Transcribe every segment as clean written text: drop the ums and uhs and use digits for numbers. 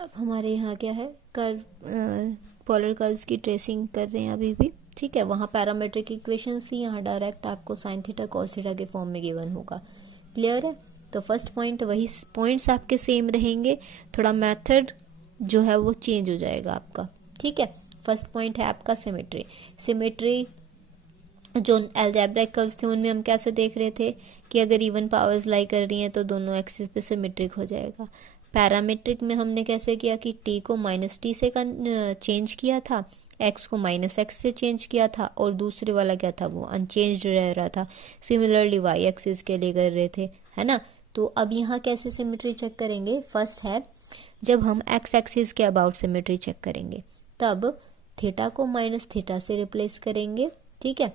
अब हमारे यहाँ क्या है, कर्व, पोलर कर्व्स की ट्रेसिंग कर रहे हैं अभी भी, ठीक है। वहाँ पैरामेट्रिक इक्वेशंस थी, यहाँ डायरेक्ट आपको साइन थीटा कॉस थीटा के फॉर्म में गिवन होगा। क्लियर है? तो फर्स्ट पॉइंट वही पॉइंट्स आपके सेम रहेंगे, थोड़ा मेथड जो है वो चेंज हो जाएगा आपका, ठीक है। फर्स्ट पॉइंट है आपका सिमेट्री। सिमेट्री जो अलजेब्रिक कर्व्स थे उनमें हम कैसे देख रहे थे कि अगर इवन पावर्स लाई कर रही हैं तो दोनों एक्सिस पे सिमेट्रिक हो जाएगा। पैरामेट्रिक में हमने कैसे किया कि टी को -t से चेंज किया था, x को -x से चेंज किया था, और दूसरे वाला क्या था, वो अनचेंज्ड रह रहा था। सिमिलरली वाई एक्सिस के लिए कर रहे थे, है ना। तो अब यहाँ कैसे सिमेट्री चेक करेंगे? फर्स्ट है जब हम x एक्सिस के अबाउट सिमेट्री चेक करेंगे तब थीटा को -थीटा से रिप्लेस करेंगे, ठीक है।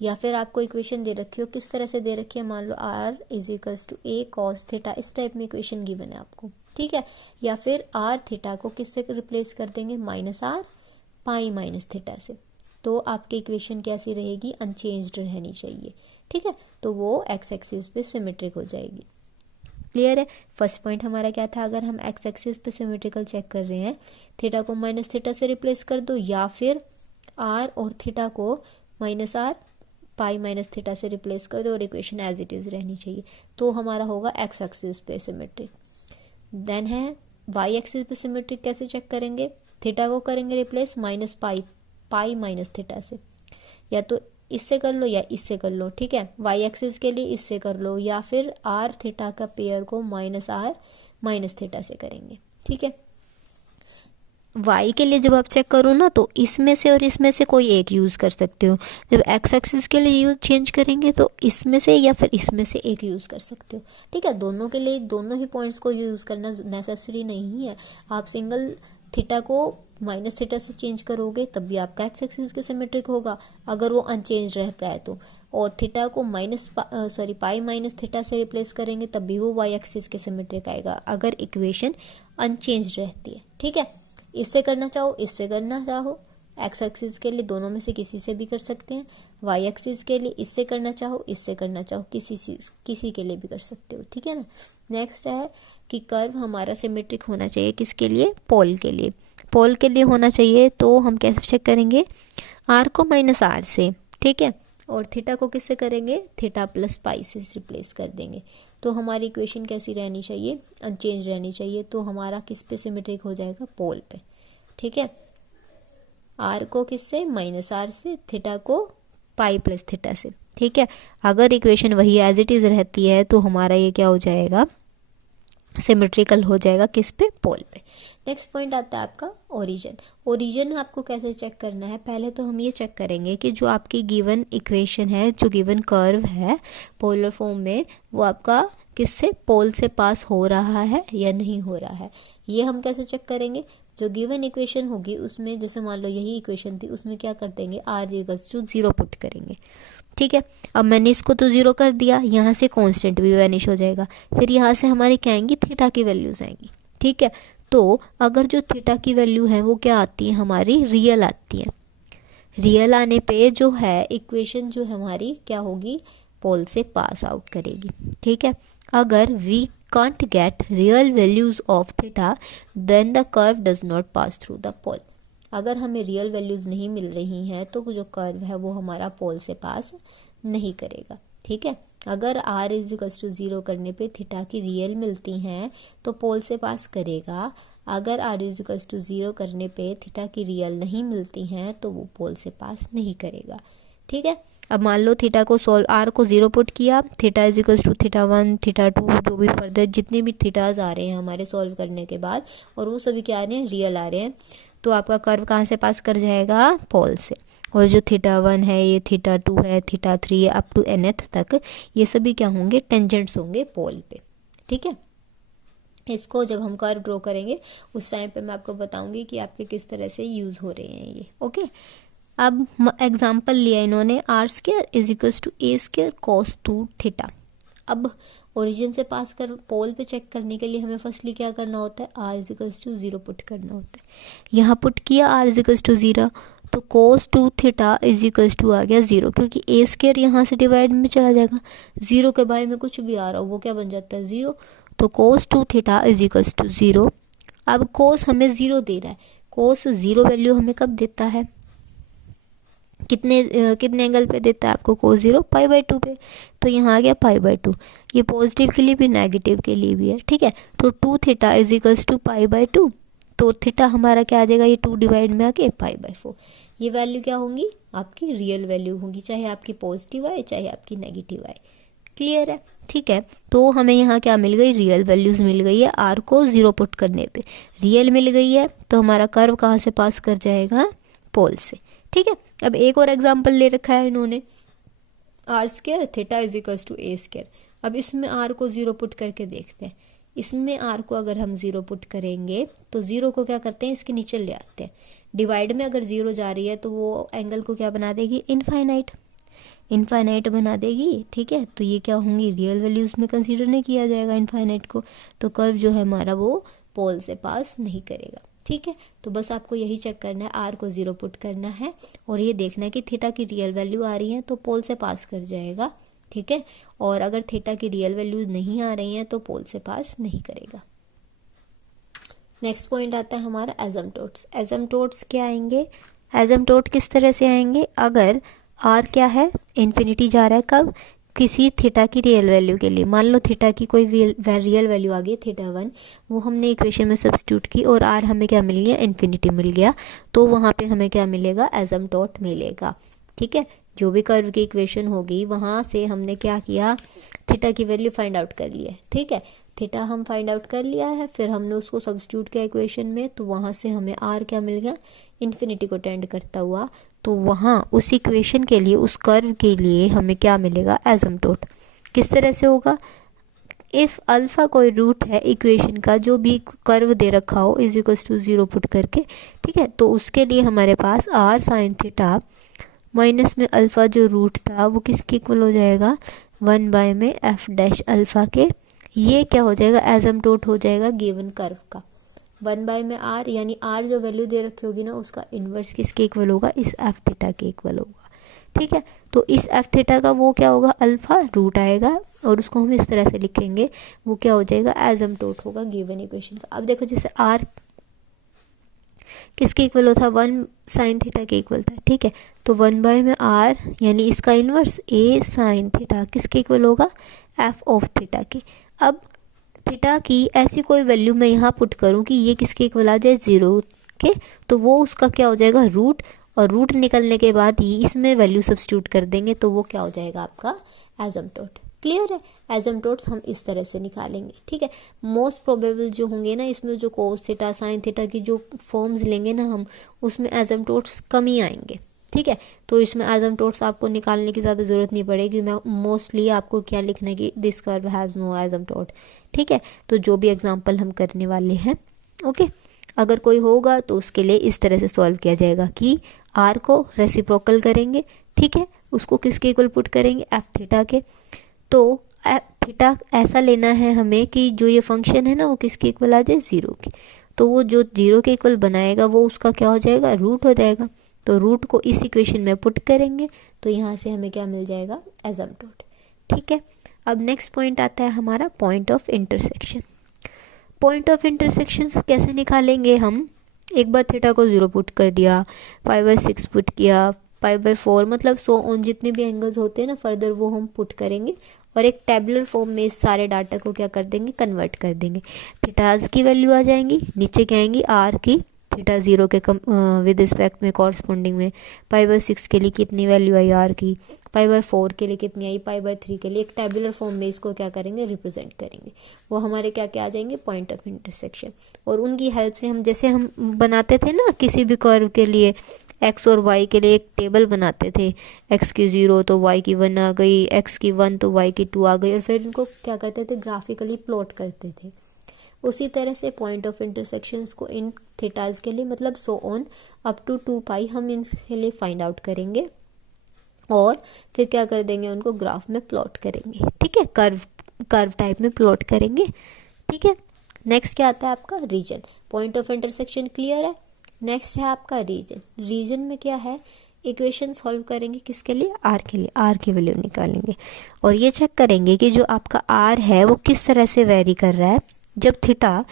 या फिर आपको इक्वेशन दे रखी हो, किस तरह से दे रखी है, मान लो r = a cos थीटा, इस टाइप में इक्वेशन गिवन है आपको, ठीक है। या फिर r थीटा को किससे रिप्लेस कर देंगे, -r पाई -थीटा से। तो आपकी इक्वेशन कैसी रहेगी, अनचेंज्ड रहनी चाहिए, ठीक है। तो वो x एक्सिस पे सिमेट्रिक हो जाएगी। क्लियर है? फर्स्ट पॉइंट हमारा क्या था, अगर हम x एक्सिस पे सिमेट्रिकल चेक कर रहे हैं, थीटा को -थीटा से रिप्लेस कर दो, या फिर r और थीटा को -r पाई -थीटा से रिप्लेस कर दो, और इक्वेशन एज इट इज रहनी चाहिए। तो हमारा होगा x एक्सिस पे सिमेट्रिक। देन है y एक्सिस पे सिमेट्रिक कैसे चेक करेंगे, थीटा को करेंगे रिप्लेस पाई -थीटा से, या तो इससे कर लो या इससे कर लो, ठीक है। y एक्सिस के लिए इससे कर लो, या फिर r थीटा का पेयर को -r -थीटा से करेंगे, ठीक है। y के लिए जब आप चेक करो ना तो इसमें से और इसमें से कोई एक यूज़ कर सकते हो। जब x एक्सिस के लिए यूज चेंज करेंगे तो इसमें से या फिर इसमें से एक यूज़ कर सकते हो, ठीक है। दोनों के लिए दोनों ही पॉइंट्स को यूज़ करना नेसेसरी नहीं है। आप सिंगल थीटा को -थीटा से चेंज करोगे तब भी आपका x एक्सिस के सिमेट्रिक होगा, अगर वो अनचेंज रहता है तो। और थीटा को पाई -थीटा से रिप्लेस करेंगे तब भी वो y एक्सिस के सिमेट्रिक आएगा, अगर इक्वेशन अनचेंज रहती है, ठीक है। इससे करना चाहो, इससे करना चाहो, x एक्सिस के लिए दोनों में से किसी से भी कर सकते हैं। y एक्सिस के लिए इससे करना चाहो, इससे करना चाहो, किसी के लिए भी कर सकते हो, ठीक है ना। नेक्स्ट है कि कर्व हमारा सिमेट्रिक होना चाहिए, किसके लिए, पोल के लिए। पोल के लिए होना चाहिए तो हम कैसे चेक करेंगे, r को -r से, ठीक है, और थीटा को किससे करेंगे, थीटा प्लस पाई से रिप्लेस कर देंगे। तो हमारी इक्वेशन कैसी रहनी चाहिए, अनचेंज रहनी चाहिए। तो हमारा किस पे सिमेट्रिक हो जाएगा, पोल पे, ठीक है। r को किससे, -r से, थीटा को पाई + थीटा से, ठीक है। अगर इक्वेशन वही एज इट इज़ रहती है तो हमारा ये क्या हो जाएगा, सिमेट्रिकल हो जाएगा, किस पे, पोल पे। नेक्स्ट पॉइंट आता है आपका ओरिजिन। ओरिजिन आपको कैसे चेक करना है, पहले तो हम ये चेक करेंगे कि जो आपकी गिवन इक्वेशन है, जो गिवन कर्व है पोलर फॉर्म में, वो आपका किससे, पोल से पास हो रहा है या नहीं हो रहा है। ये हम कैसे चेक करेंगे, जो गिवन इक्वेशन होगी उसमें, जैसे मान लो यही इक्वेशन थी, उसमें क्या कर देंगे, r = 0 पुट करेंगे, ठीक है। अब मैंने इसको तो 0 कर दिया, यहाँ से कांस्टेंट भी वैनिश हो जाएगा, फिर यहाँ से हमारी क्या आएंगी, थीटा की वैल्यूज आएंगी, ठीक है। तो अगर जो थीटा की वैल्यू है वो क्या आती है, हमारी रियल आती है। रियल आने पे जो है इक्वेशन जो हमारी क्या होगी, पोल से पास आउट करेगी, ठीक है। अगर we can't get real values of theta then the curve does not pass through the pole। अगर हमें रियल वैल्यूज़ नहीं मिल रही हैं तो जो कर्व है वो हमारा पोल से पास नहीं करेगा, ठीक है। अगर r = 0 करने पे थीटा की रियल मिलती हैं तो पोल से पास करेगा, अगर r = 0 करने पे थीटा की रियल नहीं मिलती हैं तो वो पोल से पास नहीं करेगा, ठीक है। अब मान लो थीटा को r को 0 पुट किया, थीटा = θ1 θ2 जो भी फर्दर जितने भी थीटाज आ रहे हैं हमारे सॉल्व करने के बाद, और वो सभी क्या आ रहे हैं, रियल आ रहे हैं, तो आपका कर्व कहाँ से पास कर जाएगा, पोल से। और जो θ1 है, ये θ2 है, θ3 है, अप टू nth तक, ये सभी क्या होंगे, टेंजेंट्स होंगे पोल पे, ठीक है। इसको जब हम कर्व ड्रॉ करेंगे उस टाइम पे मैं आपको बताऊंगी कि आपके किस तरह से यूज़ हो रहे हैं ये, ओके। अब एग्जाम्पल लिया इन्होंने, r² = a² cos 2 थीटा। अब ओरिजिन से पास कर पोल पे चेक करने के लिए हमें फर्स्टली क्या करना होता है, r = 0 पुट करना होता है। यहाँ पुट किया r = 0 तो cos 2 थीटा = आ गया 0, क्योंकि a² यहाँ से डिवाइड में चला जाएगा, 0 के बारे में कुछ भी आ रहा हो वो क्या बन जाता है, 0। तो cos 2 थीटा = 0, अब कोस हमें 0 दे रहा है, कोस 0 वैल्यू हमें कब देता है, कितने एंगल पे देता है आपको कोस 0, π/2 पे। तो यहाँ आ गया π/2, ये पॉजिटिव के लिए भी नेगेटिव के लिए भी है, ठीक है। तो 2 थीटा इज इक्वल्स टू π/2, तो थीटा हमारा क्या आ जाएगा, ये 2 डिवाइड में आके π/4। ये वैल्यू क्या होंगी, आपकी रियल वैल्यू होंगी, चाहे आपकी पॉजिटिव आए चाहे आपकी नेगेटिव आए। क्लियर है, ठीक है। तो हमें यहाँ क्या मिल गई, रियल वैल्यूज़ मिल गई है, आर को 0 पुट करने पे रियल मिल गई है। तो हमारा कर्व कहाँ से पास कर जाएगा, पोल से, ठीक है। अब एक और एग्जाम्पल ले रखा है इन्होंने, r² theta is equals to a²। अब इसमें r को 0 पुट करके देखते हैं। इसमें r को अगर हम 0 पुट करेंगे तो 0 को क्या करते हैं, इसके नीचे ले आते हैं। डिवाइड में अगर 0 जा रही है तो वो एंगल को क्या बना देगी, इनफाइनाइट बना देगी, ठीक है। तो ये क्या होंगी, रियल वैल्यूज़ में कंसीडर नहीं किया जाएगा इनफाइनाइट को, तो कर्व जो है हमारा वो पोल से पास नहीं करेगा, ठीक है। तो बस आपको यही चेक करना है, आर को 0 पुट करना है और ये देखना है कि थीटा की रियल वैल्यू आ रही है तो पोल से पास कर जाएगा, ठीक है। और अगर थीटा की रियल वैल्यूज नहीं आ रही हैं तो पोल से पास नहीं करेगा। नेक्स्ट पॉइंट आता है हमारा एजम्पटोट्स। एजम्पटोट्स क्या आएंगे, एजम्पटोट किस तरह से आएंगे, अगर आर क्या है, इन्फिनिटी जा रहा है, कब, किसी थीटा की रियल वैल्यू के लिए। मान लो थीटा की कोई रियल वैल्यू आ गई θ1, वो हमने इक्वेशन में सब्स्टिट्यूट की और आर हमें क्या मिल गया, इन्फिनिटी मिल गया, तो वहाँ पे हमें क्या मिलेगा, एजम्पटोट मिलेगा, ठीक है। जो भी कर्व की इक्वेशन होगी वहाँ से हमने क्या किया, थीटा की वैल्यू फाइंड आउट कर लिया है, ठीक है। थीटा हम फाइंड आउट कर लिया है, फिर हमने उसको सब्स्टिट्यूट किया इक्वेशन में, तो वहाँ से हमें आर क्या मिल गया, इन्फिनिटी को टेंड करता हुआ। तो वहाँ उस इक्वेशन के लिए, उस कर्व के लिए हमें क्या मिलेगा, एजम्पटोट। किस तरह से होगा, इफ़ अल्फ़ा कोई रूट है इक्वेशन का, जो भी कर्व दे रखा हो इज इक्वल्स टू 0 पुट करके, ठीक है। तो उसके लिए हमारे पास आर साइन थीटा माइनस में अल्फ़ा जो रूट था वो किसके इक्वल हो जाएगा, 1 में एफ डैश अल्फ़ा के। ये क्या हो जाएगा, एजम्पटोट हो जाएगा गिवन कर्व का। 1 में आर, यानी आर जो वैल्यू दे रखी होगी ना, उसका इन्वर्स किसके इक्वल होगा, इस एफ थीटा के इक्वल होगा, ठीक है। तो इस एफ थीटा का वो क्या होगा, अल्फा रूट आएगा और उसको हम इस तरह से लिखेंगे, वो क्या हो जाएगा, एजम्पटोट होगा गिवन इक्वेशन का। अब देखो जैसे आर किसके इक्वल होता, 1 साइन थीटा के इक्वल था, ठीक है। तो 1 में आर यानी इसका इन्वर्स ए साइन थीटा किसके इक्वल होगा, एफ ऑफ थीटा के। अब थीटा की ऐसी कोई वैल्यू मैं यहाँ पुट करूँ कि ये किसके इक्वल आ जाए, 0 के, तो वो उसका क्या हो जाएगा, रूट, और रूट निकलने के बाद ही इसमें वैल्यू सब्स्टिट्यूट कर देंगे तो वो क्या हो जाएगा आपका एजम्पटोट। क्लियर है, एजम्पटोट्स हम इस तरह से निकालेंगे, ठीक है। मोस्ट प्रोबेबल जो होंगे ना इसमें, जो कोस थीटा साइन थीटा की जो फॉर्म्स लेंगे ना हम, उसमें एजम्पटोट्स कम ही आएंगे, ठीक है। तो इसमें एजम्पटोट्स आपको निकालने की ज़्यादा ज़रूरत नहीं पड़ेगी। मैं मोस्टली आपको क्या लिखना है कि दिस कर्व हैज़ नो एजम्पटोट, ठीक है। तो जो भी एग्जांपल हम करने वाले हैं, ओके, अगर कोई होगा तो उसके लिए इस तरह से सॉल्व किया जाएगा कि आर को रेसिप्रोकल करेंगे, ठीक है, उसको किसके इक्वल पुट करेंगे, एफ थीटा के। तो एफ थीटा ऐसा लेना है हमें कि जो ये फंक्शन है ना वो किसके इक्वल आ जाए, 0 के। तो वो जो 0 के इक्वल बनाएगा वो उसका क्या हो जाएगा, रूट हो जाएगा। तो रूट को इस इक्वेशन में पुट करेंगे तो यहाँ से हमें क्या मिल जाएगा, एजम्पटोट, ठीक है। अब नेक्स्ट पॉइंट आता है हमारा point of intersection. Point of intersection कैसे निकालेंगे हम, एक बार थीटा को 0 पुट कर दिया, π/6 पुट किया, π/4, मतलब सो ऑन जितने भी एंगल्स होते हैं ना फर्दर वो हम पुट करेंगे और एक टेबुलर फॉर्म में इस सारे डाटा को क्या कर देंगे, कन्वर्ट कर देंगे। थीटाज की वैल्यू आ जाएंगी, नीचे क्या आएंगी, आर की, थीटा 0 के विद रिस्पेक्ट में कॉरस्पॉन्डिंग में, π/6 के लिए कितनी वैल्यू आई आर की, π/4 के लिए कितनी आई, π/3 के लिए, एक टेबुलर फॉर्म में इसको क्या करेंगे, रिप्रेजेंट करेंगे। वो हमारे क्या क्या आ जाएंगे, पॉइंट ऑफ इंटरसेक्शन। और उनकी हेल्प से हम, जैसे हम बनाते थे ना किसी भी कर्व के लिए एक्स और वाई के लिए एक टेबल बनाते थे, एक्स की 0 तो वाई की 1 आ गई, एक्स की 1 तो वाई की 2 आ गई, और फिर इनको क्या करते थे, ग्राफिकली प्लॉट करते थे। उसी तरह से पॉइंट ऑफ इंटरसेक्शंस को इन थीटाज के लिए, मतलब सो ऑन अप टू 2π हम इनके लिए फाइंड आउट करेंगे और फिर क्या कर देंगे, उनको ग्राफ में प्लॉट करेंगे, ठीक है, कर्व टाइप में प्लॉट करेंगे, ठीक है। नेक्स्ट क्या आता है आपका, region. Point of intersection clear है। नेक्स्ट है आपका रीजन। रीजन में क्या है, इक्वेशन सॉल्व करेंगे किसके लिए, आर के लिए, आर की वैल्यू निकालेंगे और ये चेक करेंगे कि जो आपका आर है वो किस तरह से वेरी कर रहा है। जब थीटा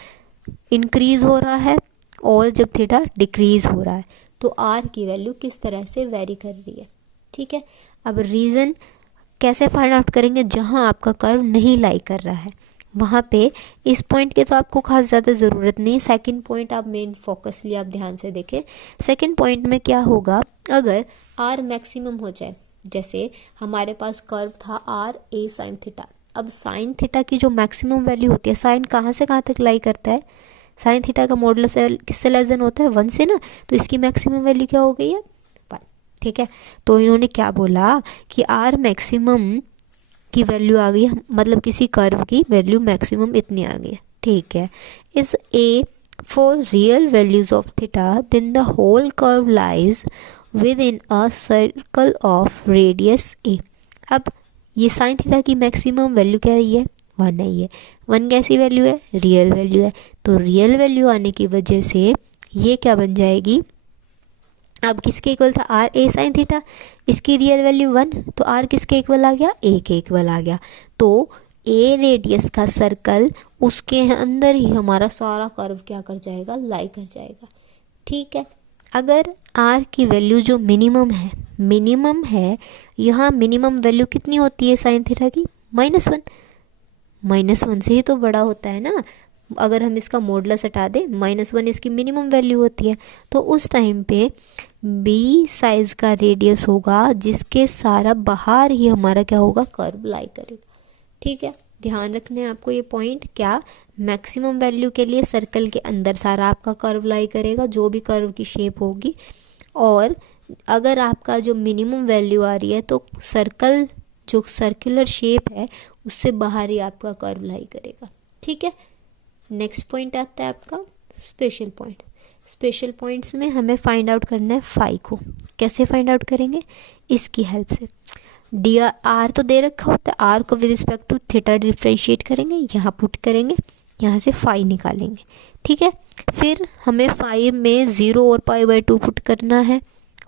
इंक्रीज हो रहा है और जब थीटा डिक्रीज हो रहा है, तो आर की वैल्यू किस तरह से वेरी कर रही है। ठीक है, अब रीज़न कैसे फाइंड आउट करेंगे, जहाँ आपका कर्व नहीं लाई कर रहा है वहाँ पे इस पॉइंट के तो आपको खास ज़्यादा ज़रूरत नहीं है। सेकंड पॉइंट आप मेन फोकसली आप ध्यान से देखें। सेकंड पॉइंट में क्या होगा, अगर आर मैक्सिमम हो जाए, जैसे हमारे पास कर्व था आर ए साइन थीटा, अब साइन थीटा की जो मैक्सिमम वैल्यू होती है, साइन कहाँ से कहाँ तक लाई करता है, साइन थीटा का मॉडुलस किससे लेस देन होता है, 1 से ना, तो इसकी मैक्सिमम वैल्यू क्या हो गई है 1। ठीक है, तो इन्होंने क्या बोला कि आर मैक्सिमम की वैल्यू आ गई, मतलब किसी कर्व की वैल्यू मैक्सिमम इतनी आ गई है। ठीक है, इस a for real values of theta then the whole curve lies within a circle of radius a. अब ये साइन थीटा की मैक्सिमम वैल्यू क्या रही है, 1 है। 1 कैसी वैल्यू है, रियल वैल्यू है, तो रियल वैल्यू आने की वजह से ये क्या बन जाएगी, अब किसके इक्वल था, आर ए साइन थीटा, इसकी रियल वैल्यू 1, तो आर किसके इक्वल आ गया, ए के इक्वल आ गया। तो ए रेडियस का सर्कल, उसके अंदर ही हमारा सारा कर्व क्या कर जाएगा, लाई कर जाएगा। ठीक है, अगर आर की वैल्यू जो मिनिमम है यहाँ मिनिमम वैल्यू कितनी होती है साइन थीटा की, -1। -1 से ही तो बड़ा होता है ना, अगर हम इसका मॉडुलस हटा दें, -1 इसकी मिनिमम वैल्यू होती है, तो उस टाइम पे बी साइज का रेडियस होगा जिसके सारा बाहर ही हमारा क्या होगा, कर्व लाई करेगा। ठीक है, ध्यान रखना है आपको ये पॉइंट, क्या मैक्सिमम वैल्यू के लिए सर्कल के अंदर सारा आपका कर्व लाई करेगा, जो भी कर्व की शेप होगी, और अगर आपका जो मिनिमम वैल्यू आ रही है तो सर्कल जो सर्कुलर शेप है उससे बाहर ही आपका कर्व लाई करेगा। ठीक है, नेक्स्ट पॉइंट आता है आपका स्पेशल पॉइंट। स्पेशल पॉइंट्स में हमें फाइंड आउट करना है फाई को। कैसे फाइंड आउट करेंगे, इसकी हेल्प से। डी आर तो दे रखा होता है, आर को with respect to theta differentiate करेंगे, यहाँ पुट करेंगे, यहाँ से फाई निकालेंगे। ठीक है, फिर हमें फाई में 0 और π/2 पुट करना है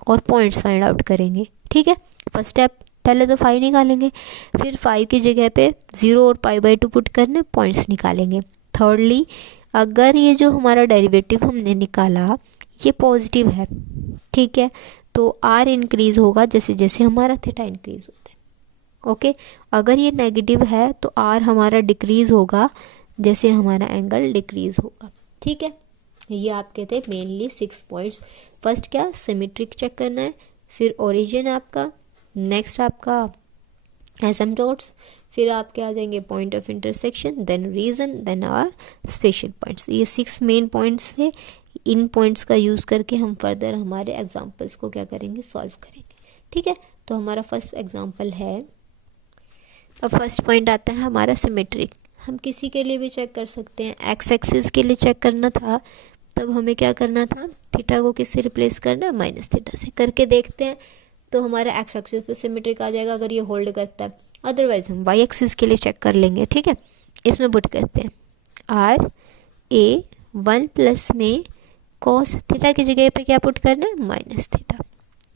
और पॉइंट्स फाइंड आउट करेंगे। ठीक है, फर्स्ट स्टेप, पहले तो फाई निकालेंगे, फिर 5 की जगह पे 0 और π/2 पुट करने, पॉइंट्स निकालेंगे। थर्डली, अगर ये जो हमारा डेरिवेटिव हमने निकाला ये पॉजिटिव है, ठीक है, तो आर इंक्रीज होगा जैसे जैसे हमारा थीटा इंक्रीज होता है। ओके, अगर ये नेगेटिव है तो आर हमारा डिक्रीज होगा जैसे हमारा एंगल डिक्रीज होगा। ठीक है, ये आपके थे मेनली 6 पॉइंट्स। फर्स्ट क्या, सिमेट्रिक चेक करना है, फिर ओरिजिन आपका, नेक्स्ट आपका एसिम्प्टोट्स, फिर आपके आ जाएंगे point of intersection, then region, then R special points. ये 6 मेन पॉइंट्स थे। इन पॉइंट्स का यूज़ करके हम फर्दर हमारे एग्जाम्पल्स को क्या करेंगे, सॉल्व करेंगे। ठीक है, तो हमारा फर्स्ट एग्जाम्पल है, अब फर्स्ट पॉइंट आता है हमारा सिमेट्रिक। हम किसी के लिए भी चेक कर सकते हैं, एक्स एक्सिस के लिए चेक करना था तब हमें क्या करना था, थीटा को किससे रिप्लेस करना है, माइनस थीटा से। करके देखते हैं तो हमारा एक्स एक्सिस पे सिमेट्रिक आ जाएगा अगर ये होल्ड करता है। अदरवाइज हम वाई एक्सिस के लिए चेक कर लेंगे। ठीक है, इसमें पुट करते हैं आर ए 1 में कॉस थीटा की जगह पे क्या पुट करना है, माइनस थीटा।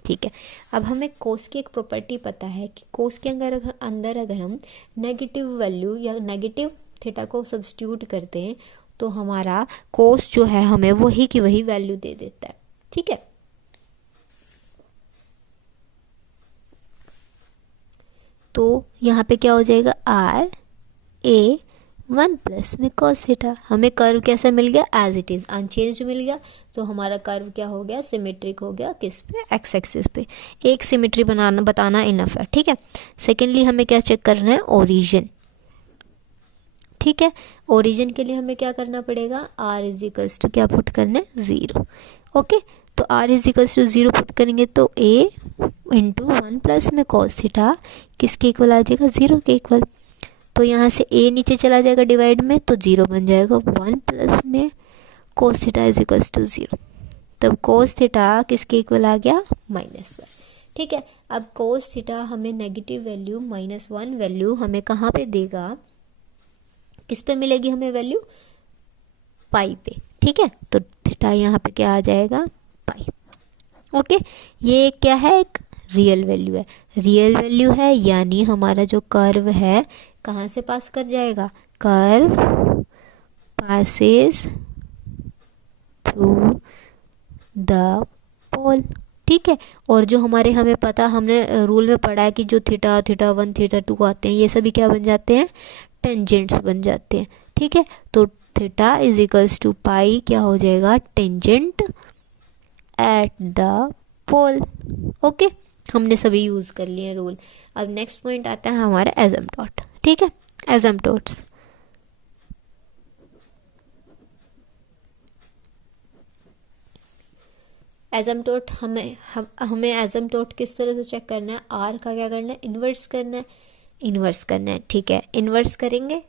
ठीक है, अब हमें कोस की एक प्रॉपर्टी पता है कि कोस के अंदर अगर हम नेगेटिव वैल्यू या नेगेटिव थीटा को सब्स्टिट्यूट करते हैं तो हमारा कोस जो है हमें वही की वही वैल्यू दे देता है। ठीक है, तो यहाँ पे क्या हो जाएगा, आर ए 1 में कॉस थीटा। हमें कर्व कैसा मिल गया, एज इट इज़ अनचेंज्ड मिल गया, तो हमारा कर्व क्या हो गया, सिमेट्रिक हो गया। किस पे, एक्स एक्सिस पे। एक सिमेट्री बताना इनफ है। ठीक है, सेकेंडली हमें क्या चेक करना है, ओरिजिन। ठीक है, ओरिजिन के लिए हमें क्या करना पड़ेगा, आर इज इक्वल्स टू क्या पुट करना है, 0। ओके, तो R is equals to 0 put करेंगे तो ए इंटू 1 में कॉस थीटा किसके इक्वल आ जाएगा, 0 के इक्वल। तो यहाँ से ए नीचे चला जाएगा डिवाइड में, तो 0 बन जाएगा। 1 में cos theta is equals to 0, तब कोस थीटा किसके इक्वल आ गया, -1। ठीक है, अब कोस थीटा हमें नेगेटिव वैल्यू -1 वैल्यू हमें कहाँ पे देगा, किस पे मिलेगी हमें वैल्यू, पाई पे। ठीक है, तो थीटा यहाँ पे क्या आ जाएगा, पाई। ओके, ये क्या है, एक रियल वैल्यू है। रियल वैल्यू है यानी हमारा जो कर्व है कहाँ से पास कर जाएगा, कर्व पासेस टू द पोल, ठीक है। और जो हमें पता, हमने रूल में पढ़ा है कि जो थीटा, थीटा 1, थीटा 2 आते हैं, ये सभी क्या बन जाते हैं, टेंजेंट्स बन जाते हैं, ठीक है। तो theta is equals to pi क्या हो जाएगा, tangent at the pole. Okay, हमने सभी यूज कर लिए रूल। अब नेक्स्ट पॉइंट आता है हमारा एसिम्पटोट, ठीक है। एसिम्पटोट्स, एसिम्पटोट हमें एसिम्पटोट किस तरह से चेक करना है, आर का क्या करना है, इन्वर्स करना है, इन्वर्स करना है, ठीक है। इन्वर्स करेंगे,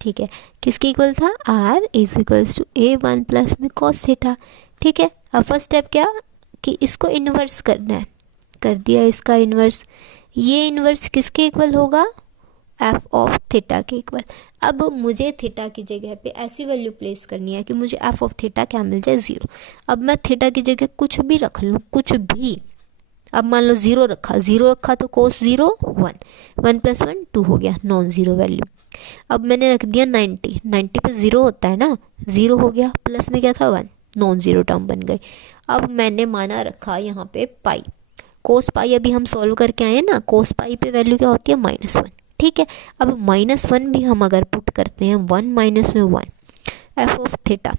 ठीक है, किसके इक्वल था, R is equals to A 1 plus में कॉस थीटा, ठीक है। अब फर्स्ट स्टेप क्या कि इसको इन्वर्स करना है, कर दिया इसका इन्वर्स। ये इन्वर्स किसके इक्वल होगा, एफ ऑफ थीटा के इक्वल। अब मुझे थीटा की जगह पे ऐसी वैल्यू प्लेस करनी है कि मुझे एफ ऑफ थीटा क्या मिल जाए, 0। अब मैं थीटा की जगह कुछ भी रख लूँ, कुछ भी। अब मान लो 0 रखा, 0 रखा तो कोस 0 1, 1 प्लस 1 2 हो गया, नॉन ज़ीरो वैल्यू। अब मैंने रख दिया 90, 90 पे 0 होता है ना, 0 हो गया, प्लस में क्या था 1, नॉन ज़ीरो टर्म बन गई। अब मैंने माना रखा यहाँ पे पाई, कोस पाई अभी हम सॉल्व करके आए ना, कोस पाई पे वैल्यू क्या होती है, -1, ठीक है। अब -1 भी हम अगर पुट करते हैं, 1 माइनस में 1 एफ ऑफ थीटा,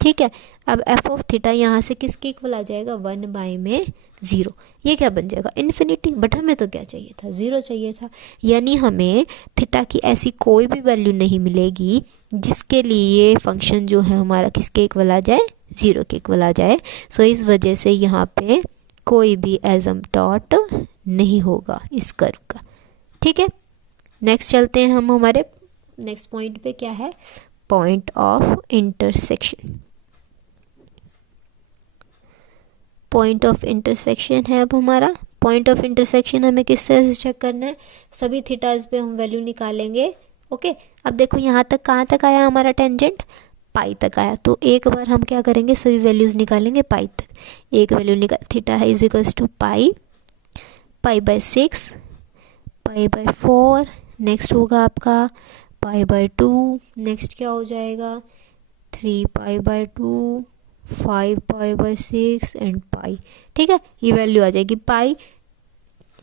ठीक है। अब एफ ऑफ थीटा यहाँ से किसके इक्वल आ जाएगा, 1 बाय में 0, ये क्या बन जाएगा, इन्फिनिटी। बट हमें तो क्या चाहिए था, 0 चाहिए था, यानी हमें थीटा की ऐसी कोई भी वैल्यू नहीं मिलेगी जिसके लिए फंक्शन जो है हमारा किसके इक्वल आ जाए, 0 के इक्वल आ जाए। सो इस वजह से यहाँ पे कोई भी एसिम्पटोट नहीं होगा इस कर्व का, ठीक है। नेक्स्ट चलते हैं हम हमारे नेक्स्ट पॉइंट पे, क्या है, point of intersection. Point of intersection है अब हमारा। पॉइंट ऑफ इंटरसेक्शन हमें किस तरह से चेक करना है, सभी थीटाज पे हम वैल्यू निकालेंगे, ओके। अब देखो यहाँ तक कहाँ तक आया हमारा टेंजेंट, पाई तक आया, तो एक बार हम क्या करेंगे, सभी वैल्यूज़ निकालेंगे पाई तक। एक वैल्यू निकाल, थीटा है is equals to pi, pi by 6, pi by 4, next होगा आपका पाई बाय 2, नेक्स्ट क्या हो जाएगा 3 pi by 2, 5 pi by 6 and pi, ठीक है। ये वैल्यू आ जाएगी पाई,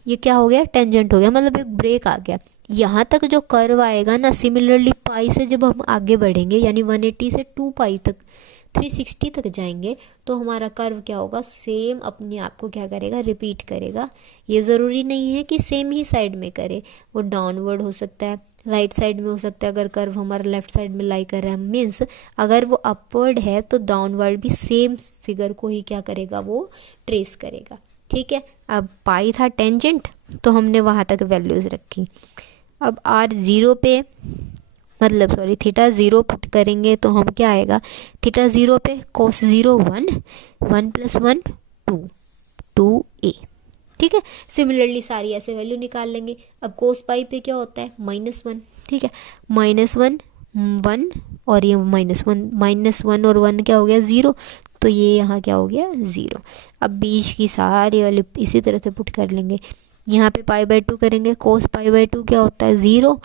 ये क्या हो गया, टेंजेंट हो गया, मतलब एक ब्रेक आ गया। यहाँ तक जो कर्व आएगा ना, सिमिलरली पाई से जब हम आगे बढ़ेंगे, यानी 180 से 2 पाई तक 360 तक जाएंगे, तो हमारा कर्व क्या होगा, सेम अपने आप को क्या करेगा, रिपीट करेगा। ये ज़रूरी नहीं है कि सेम ही साइड में करे, वो डाउनवर्ड हो सकता है, राइट साइड में हो सकता है। अगर कर्व हमारा लेफ्ट साइड में लाई कर रहा है, मीन्स अगर वो अपवर्ड है तो डाउनवर्ड भी सेम फिगर को ही क्या करेगा, वो ट्रेस करेगा, ठीक है। अब पाई था टेंजेंट, तो हमने वहाँ तक वैल्यूज़ रखी। अब आर 0 पे, मतलब सॉरी थीटा 0 पुट करेंगे तो हम क्या आएगा, थीटा 0 पे कोस 0 1, 1 प्लस 1 2, 2a, ठीक है। सिमिलरली सारी ऐसे वैल्यू निकाल लेंगे। अब कोस पाई पे क्या होता है, -1, ठीक है, -1 1 और ये -1 और 1 क्या हो गया 0, तो ये यहाँ क्या हो गया 0। अब बीच की सारी वैल्यू इसी तरह से पुट कर लेंगे। यहाँ पे पाई बाय 2 करेंगे, कोस पाई बाय 2 क्या होता है 0,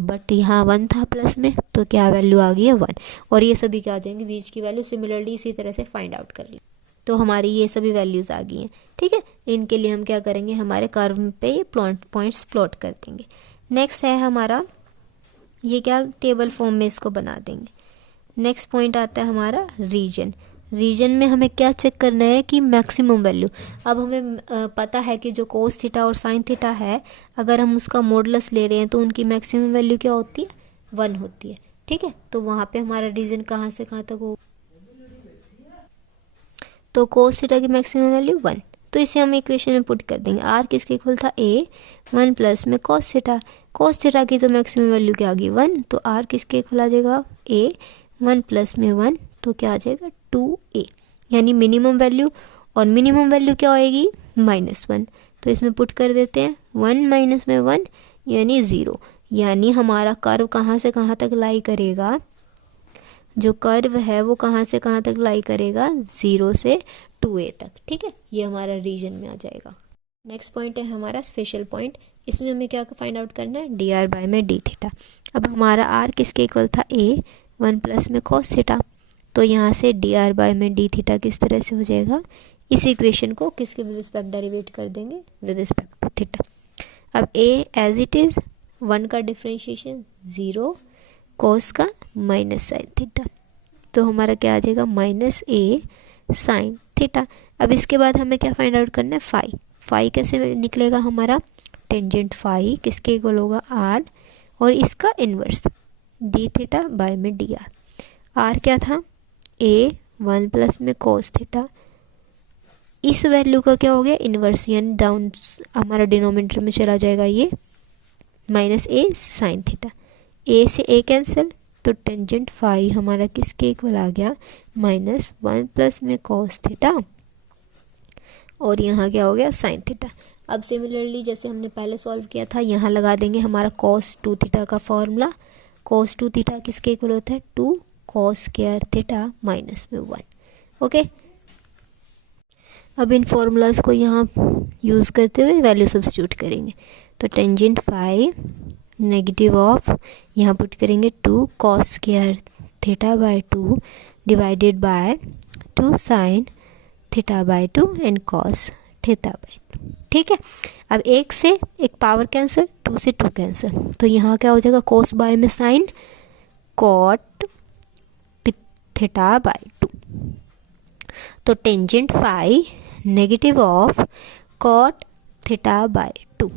बट यहाँ 1 था प्लस में, तो क्या वैल्यू आ गई है 1, और ये सभी क्या आ जाएंगे, बीच की वैल्यू सिमिलरली इसी तरह से फाइंड आउट कर लें, तो हमारी ये सभी वैल्यूज़ आ गई हैं, ठीक है। इनके लिए हम क्या करेंगे, हमारे कर्व पे ये पॉइंट्स प्लॉट कर देंगे। नेक्स्ट है हमारा, ये क्या टेबल फॉर्म में इसको बना देंगे। नेक्स्ट पॉइंट आता है हमारा रीजन। रीजन में हमें क्या चेक करना है कि मैक्सिमम वैल्यू। अब हमें पता है कि जो कोस थीटा और साइन थीटा है, अगर हम उसका मॉडुलस ले रहे हैं तो उनकी मैक्सिमम वैल्यू क्या होती है, 1 होती है, ठीक है। तो वहाँ पे हमारा रीजन कहाँ से कहाँ तक हो, तो कोस थीटा की मैक्सिमम वैल्यू 1, तो इसे हम इक्वेशन में पुट कर देंगे। आर किसके इक्वल था, ए 1 प्लस में कोस थीटा, कोस थीटा की तो मैक्सिमम वैल्यू क्या आ गई 1, तो आर किसके इक्वल आ जाएगा, ए 1 प्लस में 1, तो क्या आ जाएगा 2a, यानी मिनिमम वैल्यू, और मिनिमम वैल्यू क्या आएगी -1, तो इसमें पुट कर देते हैं 1 माइनस में 1 यानी 0, यानी हमारा कर्व कहाँ से कहाँ तक लाई करेगा, जो कर्व है वो कहाँ से कहाँ तक लाई करेगा, 0 से 2a तक, ठीक है। ये हमारा रीजन में आ जाएगा। नेक्स्ट पॉइंट है हमारा स्पेशल पॉइंट। इसमें हमें क्या फाइंड आउट करना है, dr बाय में d थीटा। अब हमारा r किसके इक्वल था, a 1 प्लस में cos थीटा, तो यहाँ से डी आर बाय में डी थीटा किस तरह से हो जाएगा, इस इक्वेशन को किसके विद रिस्पेक्ट डेरिवेट कर देंगे, विद रिस्पेक्ट टू थीटा। अब ए एज इट इज़, 1 का डिफ्रेंशिएशन 0 कॉस का माइनस साइन थीटा, तो हमारा क्या आ जाएगा माइनस ए साइन थीटा। अब इसके बाद हमें क्या फाइंड आउट करना है, फाई। फाई कैसे निकलेगा हमारा, टेंजेंट फाई किसके इक्वल होगा, आर, और इसका इन्वर्स डी थीटा बाय में डी आर। आर क्या था, ए 1 प्लस में कॉस थीटा, इस वैल्यू का क्या हो गया इन्वर्स, यानी डाउन हमारा डिनोमिनेटर में चला जाएगा ये माइनस ए साइन थीटा। ए से ए कैंसिल, तो टेंजेंट फाई हमारा किसके इक्वल आ गया, -1 प्लस में कॉस थीटा, और यहाँ क्या हो गया साइन थीटा। अब सिमिलरली जैसे हमने पहले सॉल्व किया था, यहाँ लगा देंगे हमारा cos 2 थीटा का फॉर्मूला। cos 2 थीटा किसके इक्वल होता है, 2 cos स्क्वायर थीटा माइनस में 1। ओके, अब इन फॉर्मूलाज को यहाँ यूज़ करते हुए वैल्यू सब्स्टिट्यूट करेंगे। तो टेंजेंट फाई नेगेटिव ऑफ, यहाँ पुट करेंगे 2 cos square theta by 2 divided by 2 sine theta by 2 and cos theta by 2। ठीक है, अब एक से एक पावर कैंसिल, 2 से 2 कैंसिल, तो यहाँ क्या हो जाएगा cos बाय में साइन cot थीटा बाय 2। तो tangent phi negative of cot theta by 2।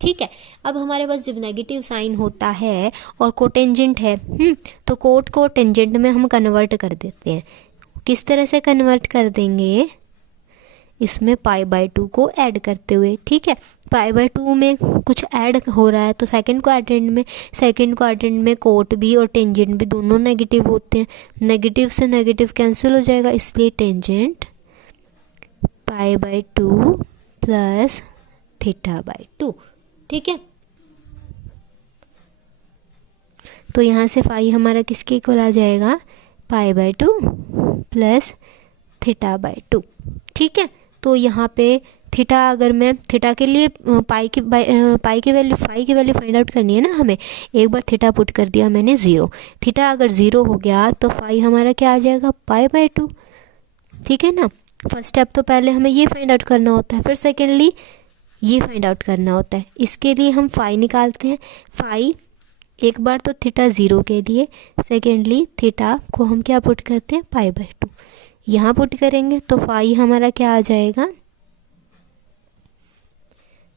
ठीक है, अब हमारे पास जब नेगेटिव साइन होता है और कोटेंजेंट है, तो कोट को टेंजेंट में हम कन्वर्ट कर देते हैं। किस तरह से कन्वर्ट कर देंगे, इसमें पाई बाय 2 को ऐड करते हुए। ठीक है, पाई बाय 2 में कुछ ऐड हो रहा है, तो सेकंड क्वाड्रेंट में कोट भी और टेंजेंट भी दोनों नेगेटिव होते हैं, नेगेटिव से नेगेटिव कैंसिल हो जाएगा, इसलिए tangent pi by 2 plus theta by 2। ठीक है, तो यहाँ से फाई हमारा किसके इक्वल आ जाएगा, pi by 2 plus theta by 2। ठीक है, तो यहाँ पे थीटा, अगर मैं थीटा के लिए पाई की वैल्यू, फाई की वैल्यू फाइंड आउट करनी है ना हमें, एक बार थीटा पुट कर दिया मैंने 0, थीटा अगर 0 हो गया तो फाई हमारा क्या आ जाएगा, पाई बाय 2। ठीक है ना, फर्स्ट स्टेप तो पहले हमें ये फाइंड आउट करना होता है, फिर सेकेंडली ये फाइंड आउट करना होता है। इसके लिए हम फाई निकालते हैं। फाई एक बार तो थीटा 0 के लिए, सेकेंडली थीटा को हम क्या पुट करते हैं, पाई बाय 2 यहाँ पुट करेंगे, तो फाई हमारा क्या आ जाएगा,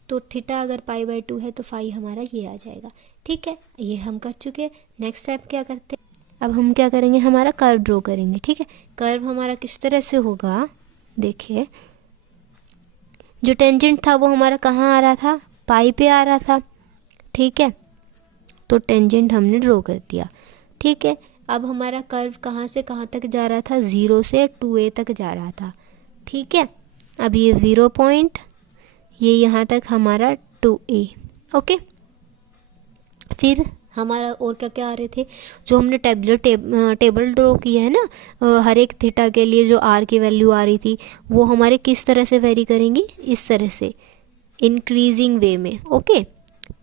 तो थीटा अगर पाई बाय 2 है तो फाई हमारा ये आ जाएगा। ठीक है, ये हम कर चुके। नेक्स्ट स्टेप क्या करते हैं, अब हम क्या करेंगे, हमारा कर्व ड्रॉ करेंगे। ठीक है, कर्व हमारा किस तरह से होगा, देखिए जो टेंजेंट था वो हमारा कहाँ आ रहा था, पाई पे आ रहा था। ठीक है, तो टेंजेंट हमने ड्रॉ कर दिया। ठीक है, अब हमारा कर्व कहाँ से कहाँ तक जा रहा था, 0 से 2a तक जा रहा था। ठीक है, अब ये 0 पॉइंट, ये यहाँ तक हमारा 2a। ओके, फिर हमारा और क्या क्या आ रहे थे, जो हमने टेबल ड्रॉ किया है ना, हर एक थीटा के लिए जो r की वैल्यू आ रही थी, वो हमारे किस तरह से वेरी करेंगी, इस तरह से इंक्रीजिंग वे में। ओके,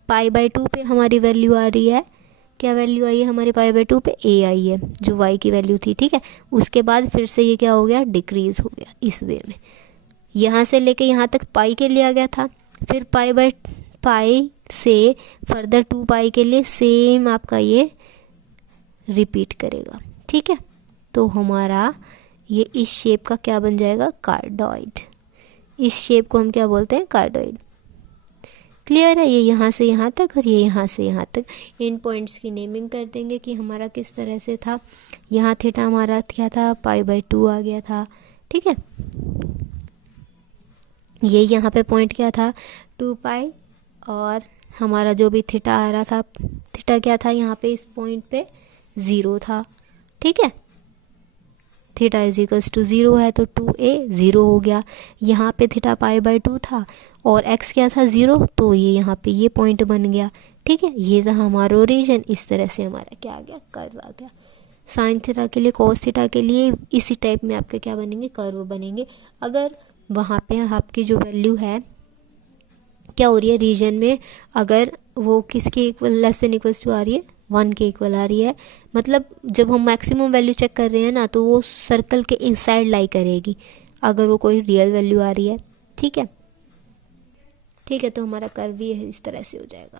पाई बाय 2 पे हमारी वैल्यू आ रही है, क्या वैल्यू आई है हमारी पाई बाय 2 पे, a आई है जो y की वैल्यू थी। ठीक है, उसके बाद फिर से ये क्या हो गया, डिक्रीज हो गया इस वे में, यहाँ से लेके यहाँ तक पाई के लिया गया था, फिर पाई से फर्दर 2 पाई के लिए सेम आपका ये रिपीट करेगा। ठीक है, तो हमारा ये इस शेप का क्या बन जाएगा, कार्डोइड। इस शेप को हम क्या बोलते हैं, कार्डोइड। क्लियर है, ये यहाँ से यहाँ तक और ये यहाँ से यहाँ तक। इन पॉइंट्स की नेमिंग कर देंगे कि हमारा किस तरह से था। यहाँ थीटा हमारा क्या था, पाई बाय 2 आ गया था। ठीक है, ये यहाँ पे पॉइंट क्या था, 2 पाई, और हमारा जो भी थीटा आ रहा था, थीटा क्या था यहाँ पे, इस पॉइंट पे 0 था। ठीक है, थीटा इज इक्वल्स टू 0 है तो 2a 0 हो गया। यहाँ पे थीटा पाई बाय 2 था और x क्या था 0, तो ये यहाँ पे ये पॉइंट बन गया। ठीक है, ये था हमारा ओरिजिन। इस तरह से हमारा क्या आ गया, कर्व आ गया। साइन थीटा के लिए, कॉस थीटा के लिए इसी टाइप में आपके क्या बनेंगे, कर्व बनेंगे। अगर वहाँ पे आपकी जो वैल्यू है क्या हो रही है रीजन में, अगर वो किसके equal less than equals to आ रही है, 1 के इक्वल आ रही है, मतलब जब हम मैक्सिमम वैल्यू चेक कर रहे हैं ना तो वो सर्कल के इनसाइड लाई करेगी अगर वो कोई रियल वैल्यू आ रही है। ठीक है, ठीक है, तो हमारा कर्व भी इस तरह से हो जाएगा।